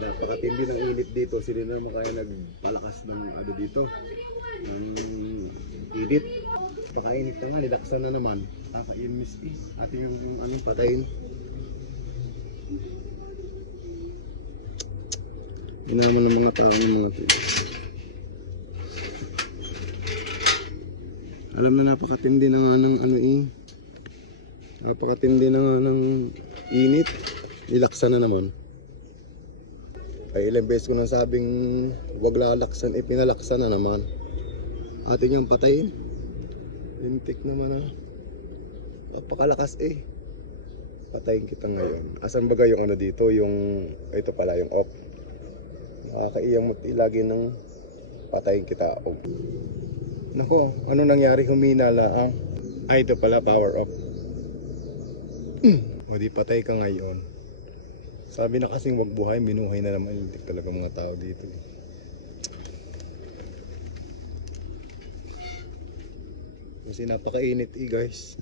napakatindi ng init dito. Sila naman kaya nagpalakas ng ano dito, ng init. Pakainit na nga, nilaksan na naman. Kakainis eh. Ating yung anong patayin. Inaman ng mga tao ng mga ito. Alam na napakatindi na nga ng ano eh. Napakatindi na nga ng init. Nilaksan na naman. Ay ilang beses ko nang sabing wag lalaksan, pinalaksan na naman. Atin yung patayin. Lintik naman ah. Napakalakas eh. Patayin kita ngayon. Asan ba yung ano dito? Yung ito pala yung off. Nakakaiyang mo ilagi ng patayin kita off. Nako, ano nangyari? Humina laang. Ay ito pala power off. O di patay ka ngayon. Sabi na kasing wag buhay, binuhay na naman. Lintik talaga mga tao dito eh. Kasi napakainit eh guys.